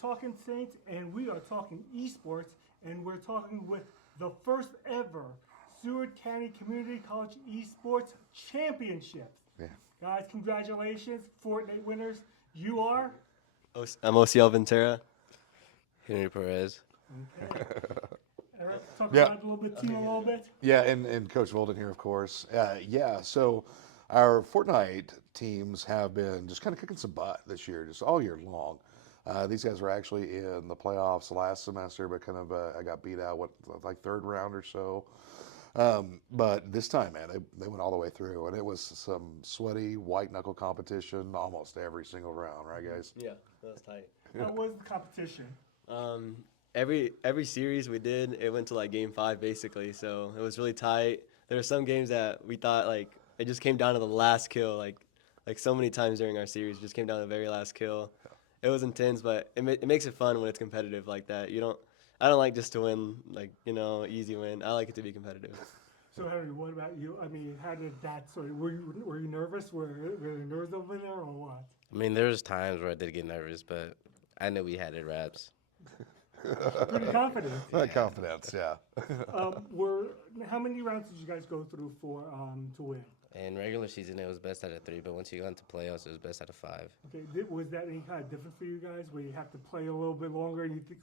talking Saints, and we are talking esports, and we're talking with the first ever Seward County Community College Esports Championships. Yeah. Guys, congratulations, Fortnite winners. You are? I'm Osiel Ventura. Henry Perez. Okay. Eric, talk Yeah. about a little bit. Yeah, and Coach Volden here, of course. So our Fortnite teams have been just kind of kicking some butt this year, just all year long. These guys were actually in the playoffs last semester, but kind of I got beat out, like third round or so. But this time, man, they went all the way through, and it was some sweaty white knuckle competition almost every single round, right, guys? Yeah, that was tight. How was the competition? Every series we did, it went to like game 5 basically, so it was really tight. There were some games that we thought like it just came down to the last kill, like so many times during our series, it just came down to the very last kill. It was intense, but it makes it fun when it's competitive like that. I don't like just to win, like, easy win. I like it to be competitive. So, Henry, what about you? I mean, how did that sort of, were you nervous? Were there nerves over there or what? I mean, there was times where I did get nervous, but I knew we had it wraps. Pretty confident. Confidence, yeah. How many rounds did you guys go through to win? In regular season, it was best out of 3, but once you got into playoffs, it was best out of 5. Okay, was that any kind of different for you guys, where you have to play a little bit longer and you think,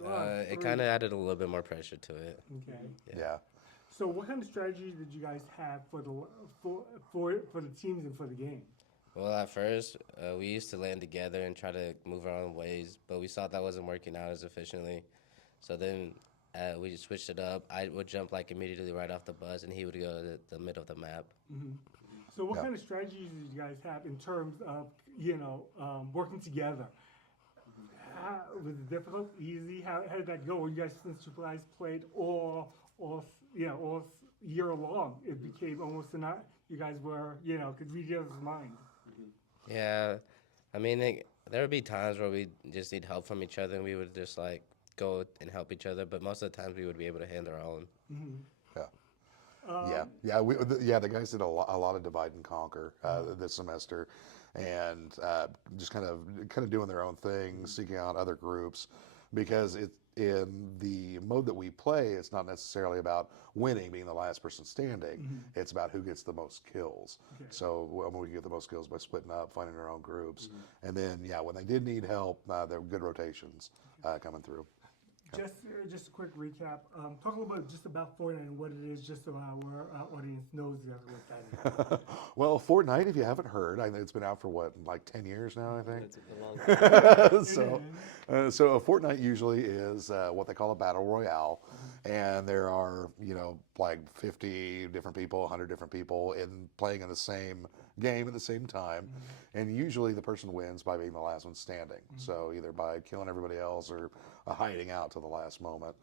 It kind of added a little bit more pressure to it. Okay. Yeah. So, what kind of strategies did you guys have for the teams and for the game? Well, at first, we used to land together and try to move our own ways, but we saw that wasn't working out as efficiently. So then we just switched it up. I would jump like immediately right off the bus, and he would go to the middle of the map. Mm-hmm. So what kind of strategies did you guys have in terms of, working together? Was it difficult, easy? How did that go? Since you guys played all year long, it became almost you guys were, could read each other's mind. Yeah, I mean, there would be times where we just need help from each other, and we would just like go and help each other. But most of the times, we would be able to handle our own. Mm-hmm. The guys did a lot of divide and conquer this semester, and just kind of doing their own thing, seeking out other groups, because in the mode that we play, it's not necessarily about winning, being the last person standing. Mm-hmm. It's about who gets the most kills. Okay. So we get the most kills by splitting up, finding our own groups, and then when they did need help, there were good rotations coming through. Just a quick recap. Talk a little bit just about Fortnite and what it is, just so our audience knows what that is. Well, Fortnite, if you haven't heard, I think it's been out for like 10 years now, I think. It's a long time. So a Fortnite usually is what they call a battle royale, and there are like 50 different people, 100 different people playing in the same game at the same time, and usually the person wins by being the last one standing. So either by killing everybody else or hiding out to the last moment.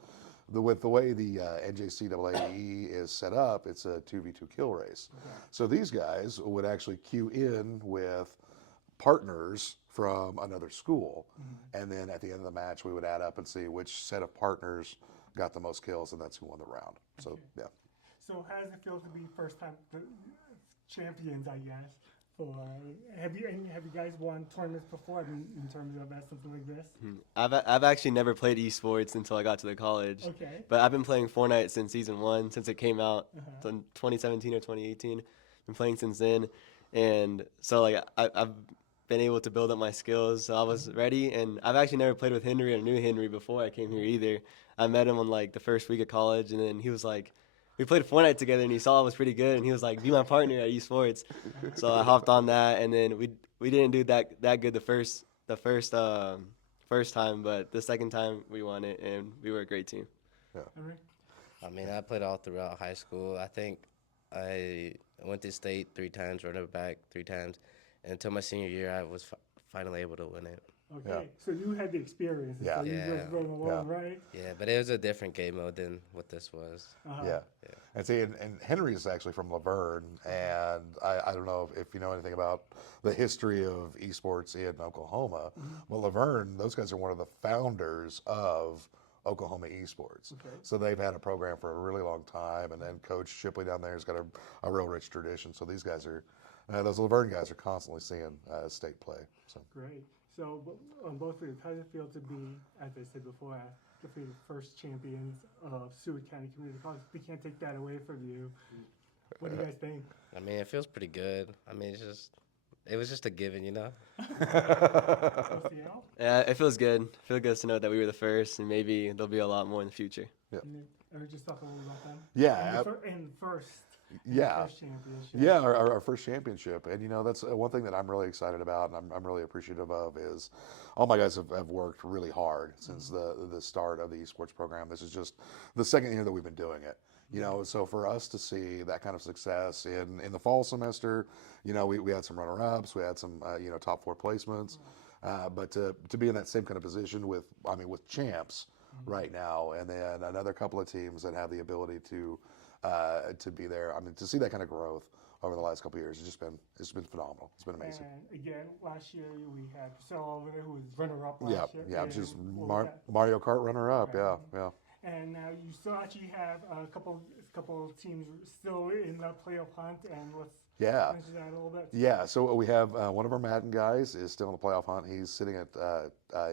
With the way the NJCAAE is set up, it's a 2v2 kill race. Okay. So these guys would actually queue in with partners from another school, and then at the end of the match, we would add up and see which set of partners got the most kills, and that's who won the round. So, yeah. So how does it feel to be first time champions, I guess? Have you guys won tournaments before? I mean, in terms of something like this? I've actually never played esports until I got to the college. Okay. But I've been playing Fortnite since season 1, since it came out in 2017 or 2018. Been playing since then, and so like I've been able to build up my skills. So I was ready, and I've actually never played with Henry or knew Henry before I came here either. I met him on like the first week of college, and then he was like, we played Fortnite together, and he saw I was pretty good, and he was like, be my partner at esports. So I hopped on that, and then we didn't do that good the first time, but the second time we won it, and we were a great team. Yeah. I mean, I played all throughout high school. I think I went to state 3 times, running back 3 times, and until my senior year, I was finally able to win it. Okay, Yeah. so you had the experience, so you just rode along, right? Yeah, but it was a different game mode than what this was. Yeah. And see, and Henry is actually from Laverne, and I don't know if you know anything about the history of esports in Oklahoma. Well, Laverne, those guys are one of the founders of Oklahoma Esports. Okay. So they've had a program for a really long time, and then Coach Shipley down there has got a real rich tradition. So these guys are, those Laverne guys are constantly seeing state play. So. Great. So on both of you, how does it feel to be, as I said before, the first champions of Seward County Community College? We can't take that away from you. What do you guys think? I mean, it feels pretty good. I mean, it was just a given, you know. Osiel? Yeah, it feels good. It feels good to know that we were the first, and maybe there'll be a lot more in the future. Or just talk a little about them. Yeah. And first. Yeah. First championship. Yeah, our first championship. And, that's one thing that I'm really excited about and I'm really appreciative of is all my guys have worked really hard since the start of the esports program. This is just the second year that we've been doing it. So for us to see that kind of success in the fall semester, we had some runner-ups, we had some, top 4 placements. But to be in that same kind of position with champs right now, and then another couple of teams that have the ability to be there. I mean, to see that kind of growth over the last couple of years, it's been phenomenal. It's been amazing. And again, last year we had Priscilla over there who was runner-up last year. Yeah, and just what was that? Mario Kart runner-up. Right. Yeah. And now you still actually have a couple of teams still in the playoff hunt, and let's mention that a little bit. Yeah, so we have one of our Madden guys is still in the playoff hunt. He's sitting at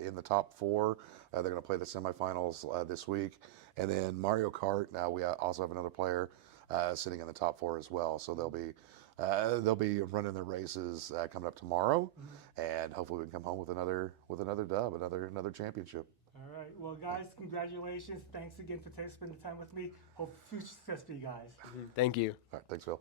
in the top 4. They're going to play the semifinals this week. And then Mario Kart, now we also have another player sitting in the top 4 as well. So they'll be running their races coming up tomorrow, and hopefully we can come home with another dub, another championship. All right. Well, guys, congratulations. Thanks again for spending the time with me. Hope future success for you guys. Thank you. All right, thanks, Phil.